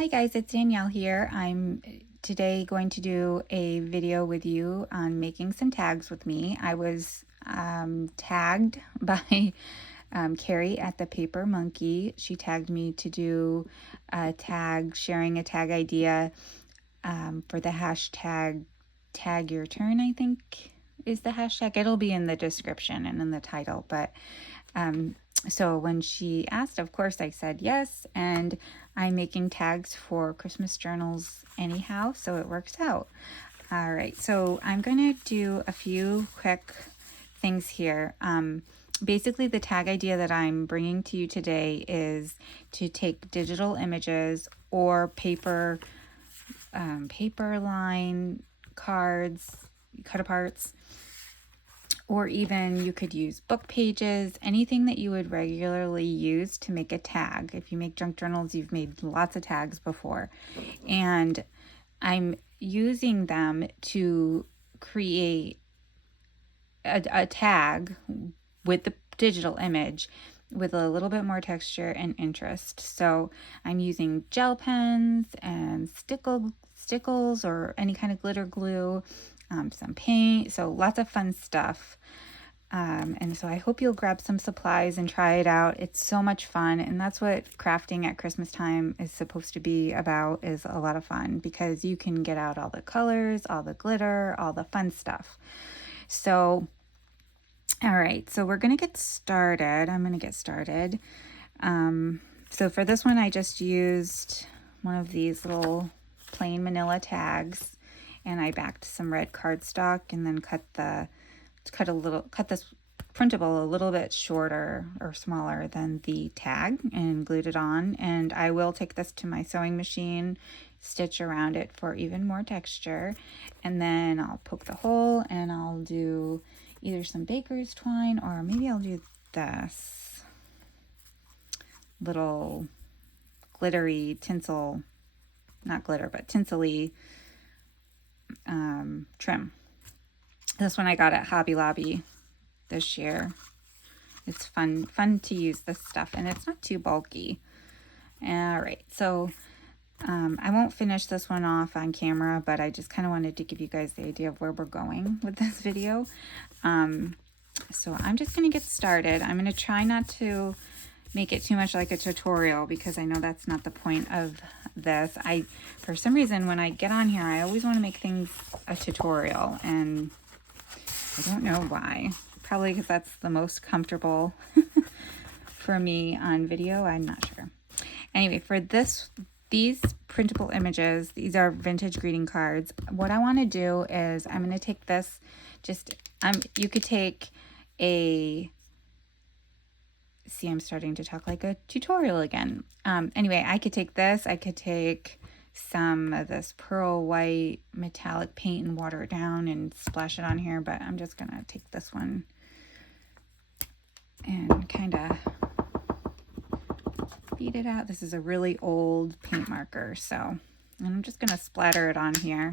Hi guys, it's Danielle here. I'm today going to do a video with you on making some tags with me. I was tagged by Carrie at the Paper Monkey. She tagged me to do a tag, sharing a tag idea for the hashtag tag your turn, I think is the hashtag. It'll be in the description and in the title, but so when she asked, of course I said yes, and I'm making tags for Christmas journals anyhow, so it works out. All right, so I'm going to do a few quick things here. Basically, the tag idea that I'm bringing to you today is to take digital images or paper line cards, cut aparts, or even you could use book pages, anything that you would regularly use to make a tag. If you make junk journals, you've made lots of tags before. And I'm using them to create a tag with the digital image with a little bit more texture and interest. So I'm using gel pens and stickles or any kind of glitter glue, some paint, so lots of fun stuff. And so I hope you'll grab some supplies and try it out. It's so much fun, and that's what crafting at Christmas time is supposed to be about, is a lot of fun, because you can get out all the colors, all the glitter, all the fun stuff. So, all right, so we're going to get started. I'm going to get started. So for this one, I just used one of these little plain manila tags, and I backed some red cardstock and then cut this printable a little bit shorter or smaller than the tag and glued it on. And I will take this to my sewing machine, stitch around it for even more texture, and then I'll poke the hole and I'll do either some baker's twine, or maybe I'll do this little glittery tinsel, not glitter, but tinsely trim. This one I got at Hobby Lobby this year. It's fun to use this stuff, and it's not too bulky. All right, so I won't finish this one off on camera, but I just kind of wanted to give you guys the idea of where we're going with this video. So I'm just going to get started. I'm going to try not to make it too much like a tutorial, because I know that's not the point of this. For some reason, when I get on here, I always want to make things a tutorial, and I don't know why. Probably because that's the most comfortable for me on video. I'm not sure. Anyway, for these printable images, these are vintage greeting cards. What I want to do is I'm going to take this, you could take see, I'm starting to talk like a tutorial again. Anyway, I could take this, I could take some of this pearl white metallic paint and water it down and splash it on here, but I'm just gonna take this one and kind of beat it out. This is a really old paint marker, so I'm just gonna splatter it on here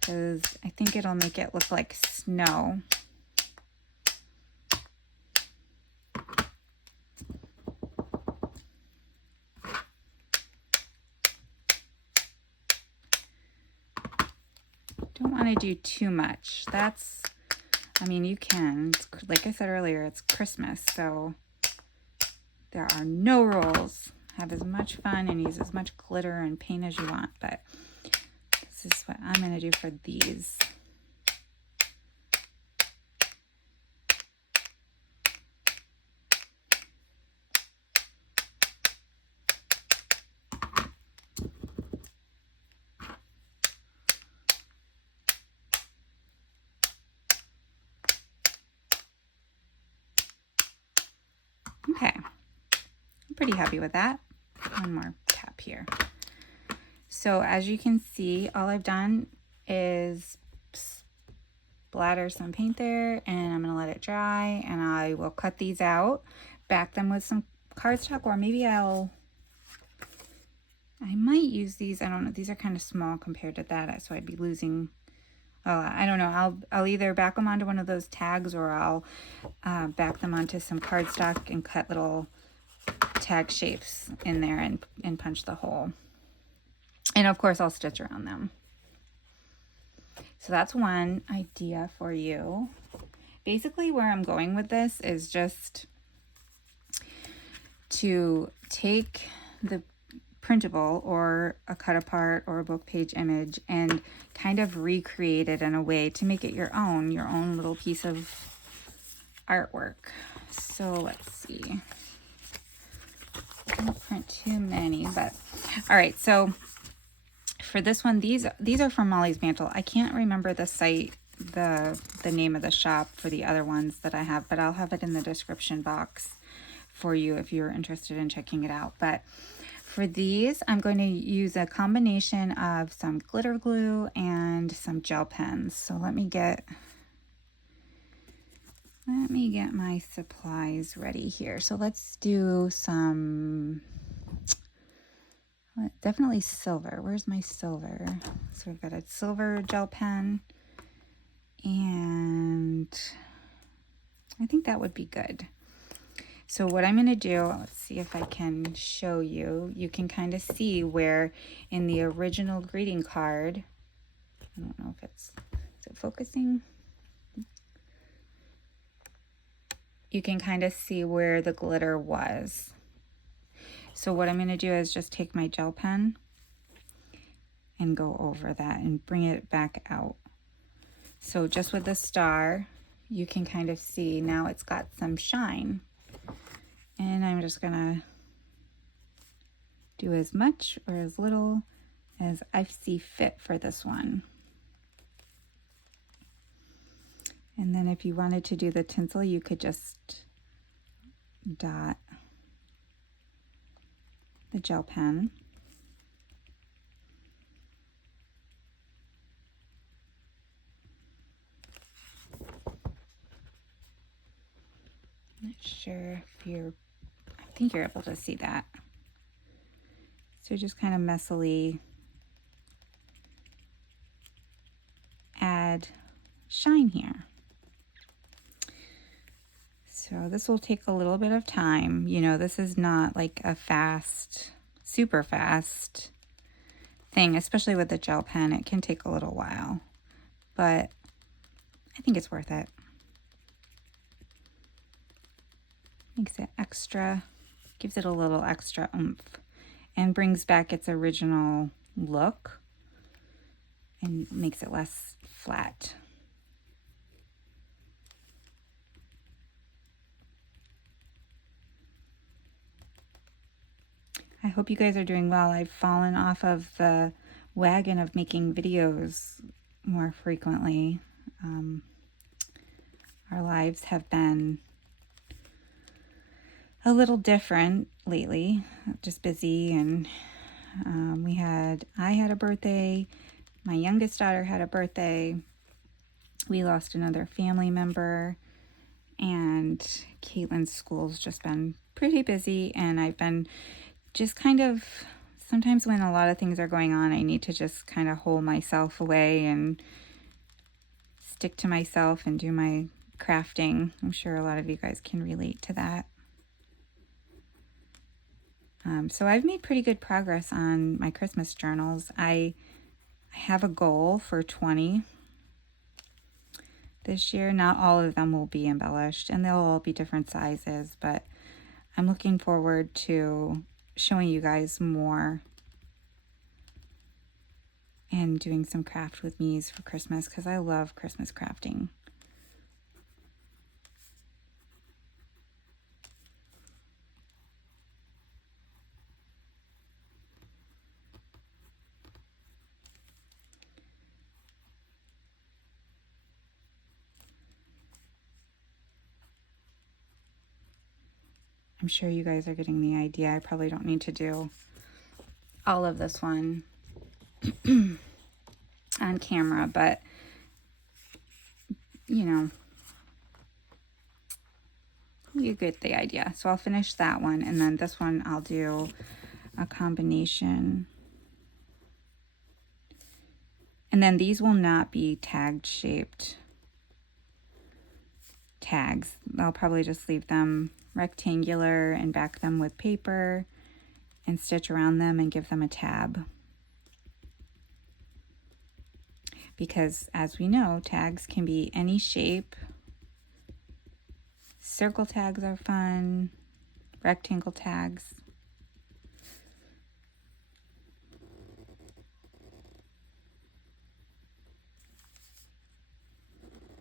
because I think it'll make it look like snow. Don't want to do too much. I mean, you can. Like I said earlier, it's Christmas, so there are no rules. Have as much fun and use as much glitter and paint as you want, but this is what I'm going to do for these. Okay, I'm pretty happy with that. One more tap here. So as you can see, all I've done is splatter some paint there, and I'm going to let it dry, and I will cut these out, back them with some cardstock, or maybe I might use these. I don't know. These are kind of small compared to that, so I'd be losing. I don't know. I'll either back them onto one of those tags, or I'll back them onto some cardstock and cut little tag shapes in there and punch the hole. And of course I'll stitch around them. So that's one idea for you. Basically where I'm going with this is just to take the printable or a cut apart or a book page image and kind of recreate it in a way to make it your own little piece of artwork. So let's see. Don't print too many, but all right. So for this one, these are from MollysMantel. I can't remember the site, the name of the shop for the other ones that I have, but I'll have it in the description box for you if you're interested in checking it out. But for these, I'm going to use a combination of some glitter glue and some gel pens. So let me get my supplies ready here. So let's do some, definitely silver. Where's my silver? So we've got a silver gel pen, and I think that would be good. So what I'm going to do, let's see if I can show you. You can kind of see where in the original greeting card, I don't know if is it focusing? You can kind of see where the glitter was. So what I'm going to do is just take my gel pen and go over that and bring it back out. So just with the star, you can kind of see now it's got some shine. And I'm just gonna do as much or as little as I see fit for this one. And then if you wanted to do the tinsel, you could just dot the gel pen. Not sure if I think you're able to see that. So just kind of messily add shine here. So this will take a little bit of time. You know, this is not like a fast, super fast thing, especially with the gel pen. It can take a little while, but I think it's worth it. Makes it extra, gives it a little extra oomph, and brings back its original look and makes it less flat. I hope you guys are doing well. I've fallen off of the wagon of making videos more frequently. Our lives have been a little different lately, just busy, and I had a birthday, my youngest daughter had a birthday, we lost another family member, and Caitlin's school's just been pretty busy, and I've been just kind of, sometimes when a lot of things are going on, I need to just kind of hold myself away and stick to myself and do my crafting. I'm sure a lot of you guys can relate to that. So I've made pretty good progress on my Christmas journals. I have a goal for 20 this year. Not all of them will be embellished, and they'll all be different sizes, but I'm looking forward to showing you guys more and doing some craft with me's for Christmas, because I love Christmas crafting. I'm sure you guys are getting the idea. I probably don't need to do all of this one on camera, but you know, you get the idea. So I'll finish that one, and then this one I'll do a combination. And then these will not be tagged shaped tags. I'll probably just leave them rectangular and back them with paper and stitch around them and give them a tab. because as we know, tags can be any shape. Circle tags are fun, rectangle tags.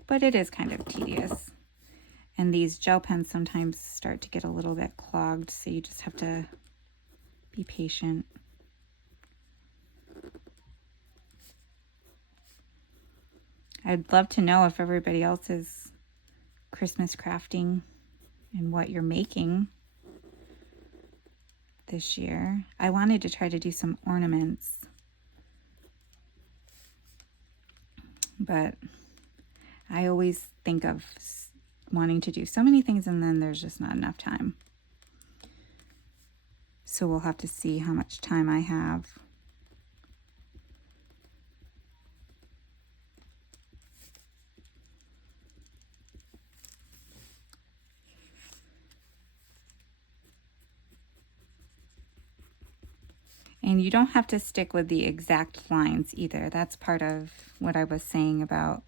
But it is kind of tedious. And these gel pens sometimes start to get a little bit clogged, so you just have to be patient. I'd love to know if everybody else is Christmas crafting and what you're making this year. I wanted to try to do some ornaments, but I always think of wanting to do so many things and then there's just not enough time. So we'll have to see how much time I have. And you don't have to stick with the exact lines either. That's part of what I was saying about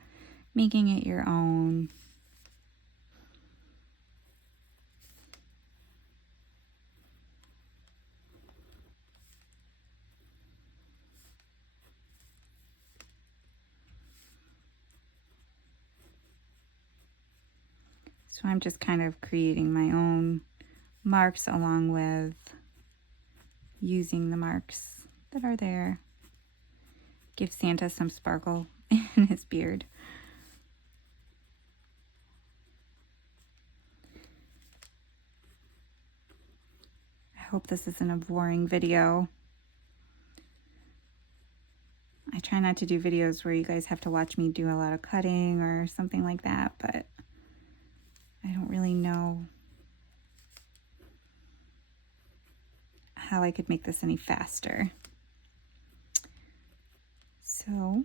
making it your own. So I'm just kind of creating my own marks along with using the marks that are there. Give Santa some sparkle in his beard. I hope this isn't a boring video. I try not to do videos where you guys have to watch me do a lot of cutting or something like that, but I don't really know how I could make this any faster. So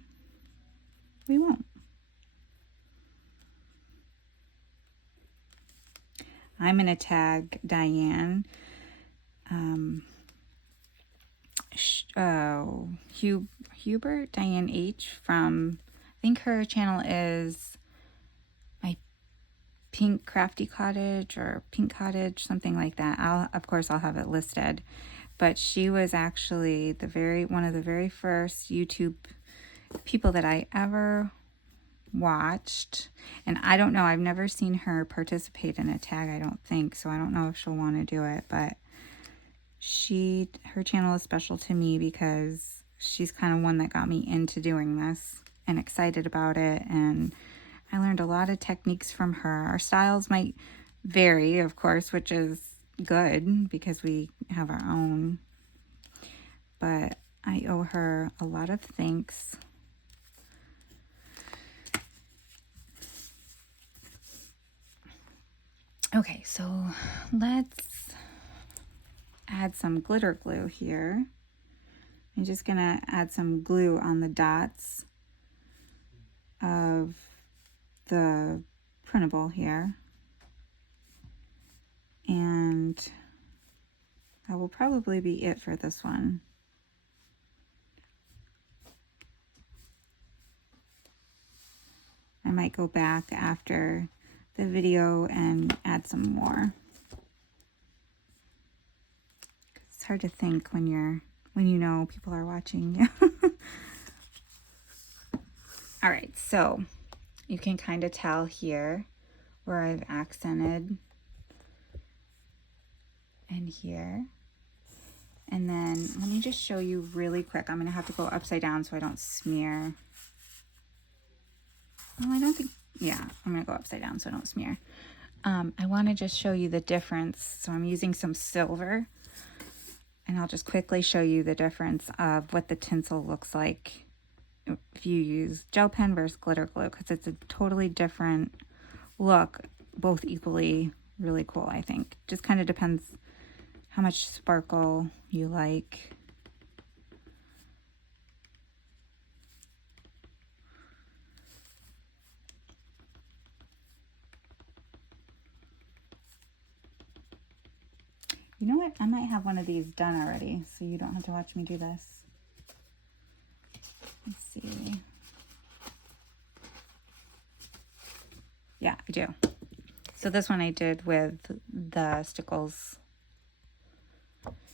we won't. I'm going to tag Diane. Hubert, Diane H. from, I think her channel is My Pink Crafty Cottage or Pink Cottage, something like that. Of course, I'll have it listed. But she was actually one of the very first YouTube people that I ever watched. And I don't know, I've never seen her participate in a tag, I don't think. So I don't know if she'll want to do it, but her channel is special to me because she's kind of one that got me into doing this and excited about it. And I learned a lot of techniques from her. Our styles might vary, of course, which is good because we have our own. But I owe her a lot of thanks. Okay, so let's add some glitter glue here. I'm just gonna add some glue on the dots of the printable here. And that will probably be it for this one. I might go back after the video and add some more. It's hard to think when you know people are watching you. All right, so you can kind of tell here where I've accented and here. And then let me just show you really quick. I'm gonna have to go upside down so I don't smear. Oh, I don't think, yeah, I'm gonna go upside down so I don't smear. I wanna just show you the difference. So I'm using some silver and I'll just quickly show you the difference of what the tinsel looks like if you use gel pen versus glitter glue, because it's a totally different look, both equally really cool, I think. Just kind of depends how much sparkle you like. You know what? I might have one of these done already, so you don't have to watch me do this. Let's see. Yeah, I do. So this one I did with the stickles.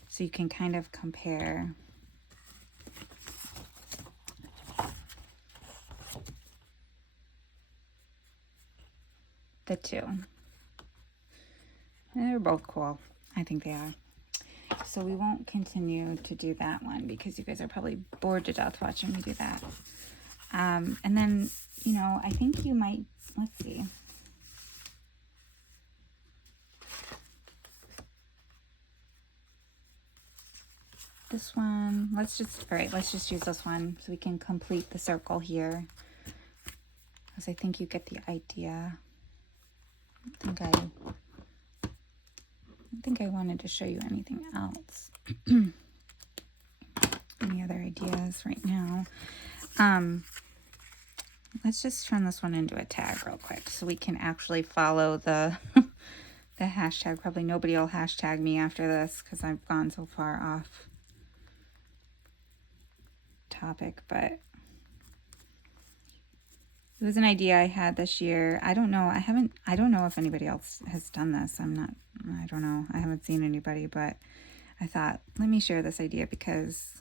So you can kind of compare the two. They're both cool. I think they are. So we won't continue to do that one because you guys are probably bored to death watching me do that. And then, you know, I think you might, let's see. This one, all right, let's just use this one so we can complete the circle here. Because I think you get the idea. I don't think I wanted to show you anything else. Any other ideas right now? Let's just turn this one into a tag real quick so we can actually follow the the hashtag. Probably nobody will hashtag me after this because I've gone so far off topic, but it was an idea I had this year. I don't know. I don't know if anybody else has done this. I don't know. I haven't seen anybody, but I thought, let me share this idea because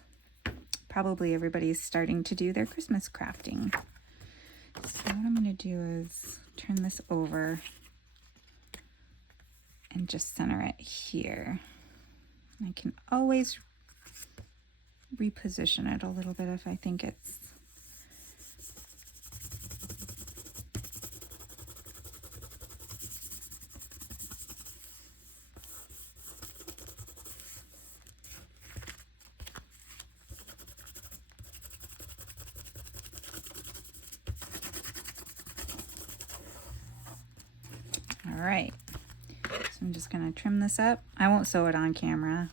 probably everybody's starting to do their Christmas crafting. So what I'm going to do is turn this over and just center it here. I can always reposition it a little bit if I think it's all right. So I'm just going to trim this up. I won't sew it on camera.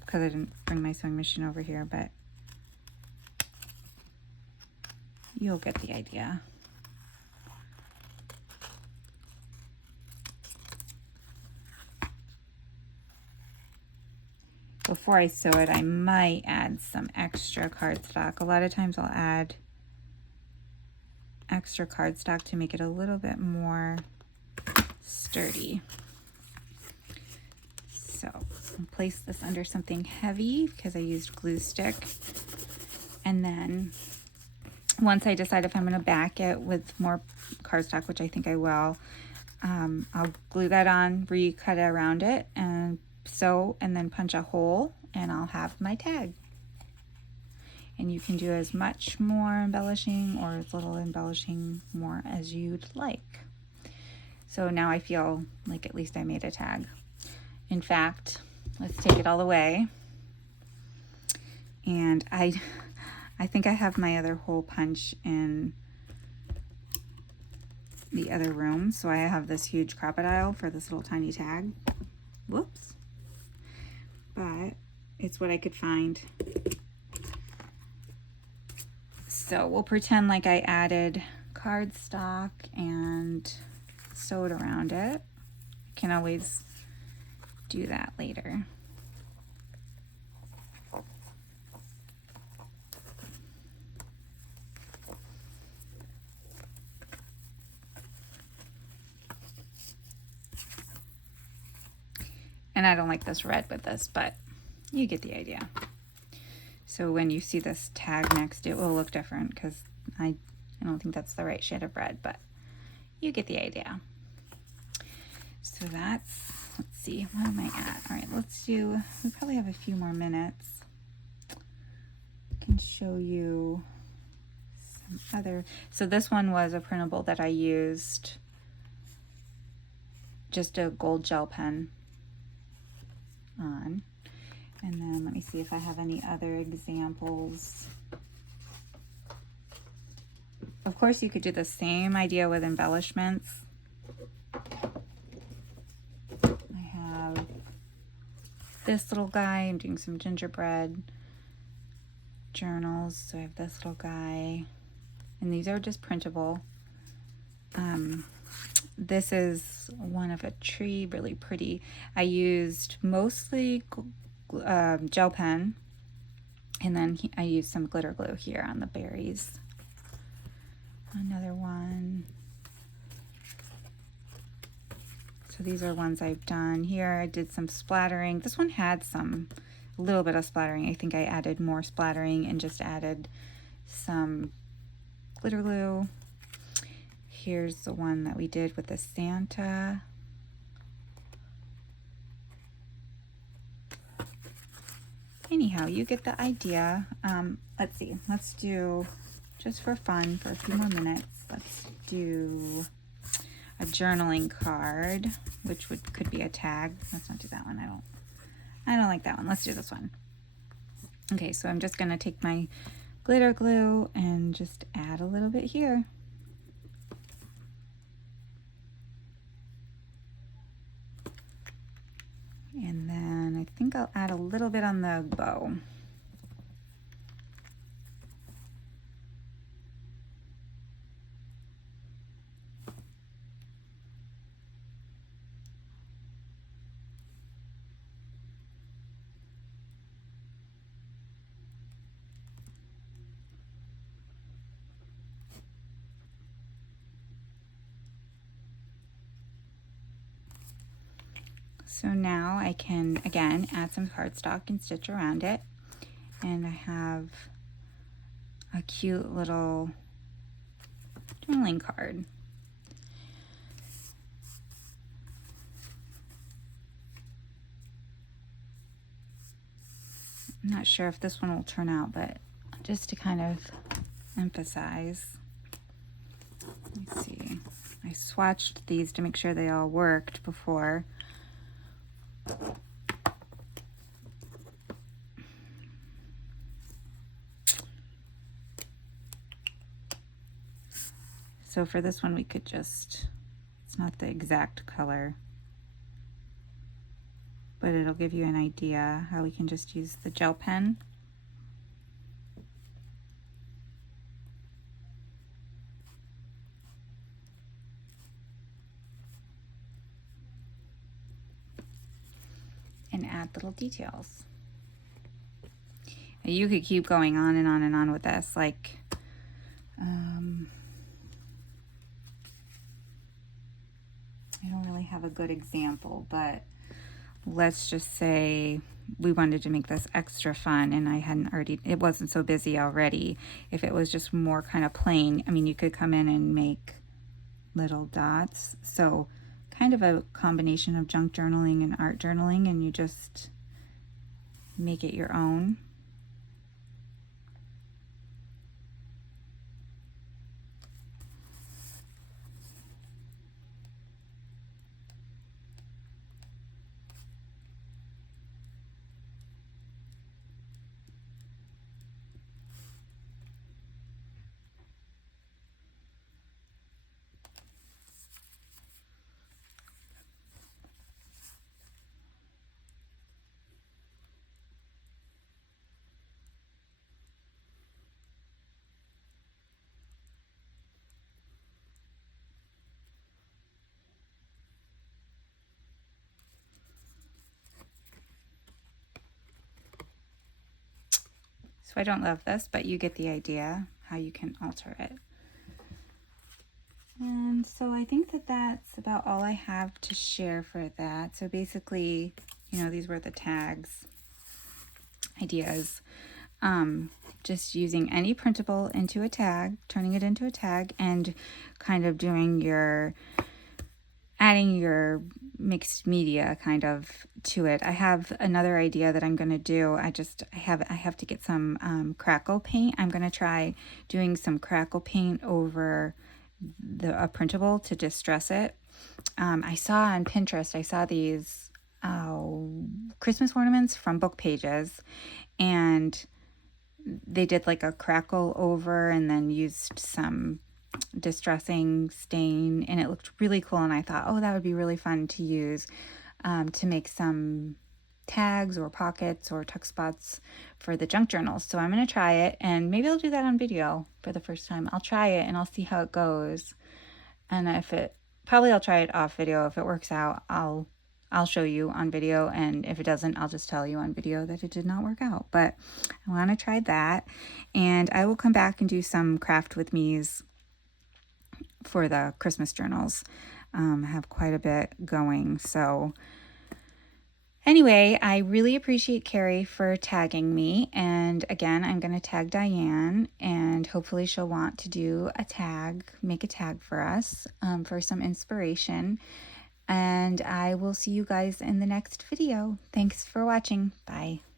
Because I didn't bring my sewing machine over here, but you'll get the idea. Before I sew it, I might add some extra cardstock. A lot of times I'll add extra cardstock to make it a little bit more sturdy. So I'll place this under something heavy because I used glue stick. And then once I decide if I'm going to back it with more cardstock, which I think I will, I'll glue that on, recut it around it, and sew, and then punch a hole, and I'll have my tag. And you can do as much more embellishing or as little embellishing more as you'd like. So now I feel like at least I made a tag. In fact, let's take it all away. And I think I have my other hole punch in the other room. So I have this huge crocodile for this little tiny tag. Whoops. But it's what I could find. So we'll pretend like I added cardstock and sewed around it. I can always do that later. And I don't like this red with this, but you get the idea. So when you see this tag next, it will look different because I don't think that's the right shade of red, but you get the idea. So that's, let's see, what am I at? All right, let's do, we probably have a few more minutes. I can show you some other, so this one was a printable that I used just a gold gel pen on. And then let me see if I have any other examples. Of course, you could do the same idea with embellishments. I have this little guy. I'm doing some gingerbread journals. So I have this little guy. And these are just printable. This is one of a tree, really pretty. I used mostly gel pen, And then I used some glitter glue here on the berries. Another one. So these are ones I've done here. I did some splattering. This one had a little bit of splattering. I think I added more splattering and just added some glitter glue. Here's the one that we did with the Santa. Anyhow, you get the idea. Let's see, let's do, just for fun, for a few more minutes, let's do a journaling card, which could be a tag. Let's not do that one. I don't like that one. Let's do this one. Okay, so I'm just gonna take my glitter glue and just add a little bit here. And then I think I'll add a little bit on the bow. So now I can, again, add some cardstock and stitch around it. And I have a cute little journaling card. I'm not sure if this one will turn out, but just to kind of emphasize. Let's see. I swatched these to make sure they all worked before. So for this one, we could just, it's not the exact color, but it'll give you an idea how we can just use the gel pen. And add little details. You could keep going on and on and on with this, like, I don't really have a good example, but let's just say we wanted to make this extra fun and it wasn't so busy already. If it was just more kind of plain, I mean, you could come in and make little dots. So kind of a combination of junk journaling and art journaling, and you just make it your own. So I don't love this, but you get the idea how you can alter it. And so I think that that's about all I have to share for that. So basically, you know, these were the tags ideas. Just using any printable into a tag, turning it into a tag, and kind of doing adding your mixed media kind of to it. I have another idea that I'm going to do. I have to get some crackle paint. I'm going to try doing some crackle paint over a printable to distress it. I saw on Pinterest, I saw these Christmas ornaments from Book Pages, and they did like a crackle over and then used some distressing stain, and it looked really cool. And I thought, oh, that would be really fun to use to make some tags or pockets or tuck spots for the junk journals. So I'm going to try it, and maybe I'll do that on video for the first time. I'll try it and I'll see how it goes. And probably I'll try it off video. If it works out, I'll I'll show you on video, and if it doesn't, I'll just tell you on video that it did not work out. But I want to try that, and I will come back and do some craft with me's for the Christmas journals. I have quite a bit going, so anyway, I really appreciate Carrie for tagging me, and again, I'm going to tag Diane, and hopefully she'll want to do a tag, make a tag for us for some inspiration, and I will see you guys in the next video. Thanks for watching. Bye.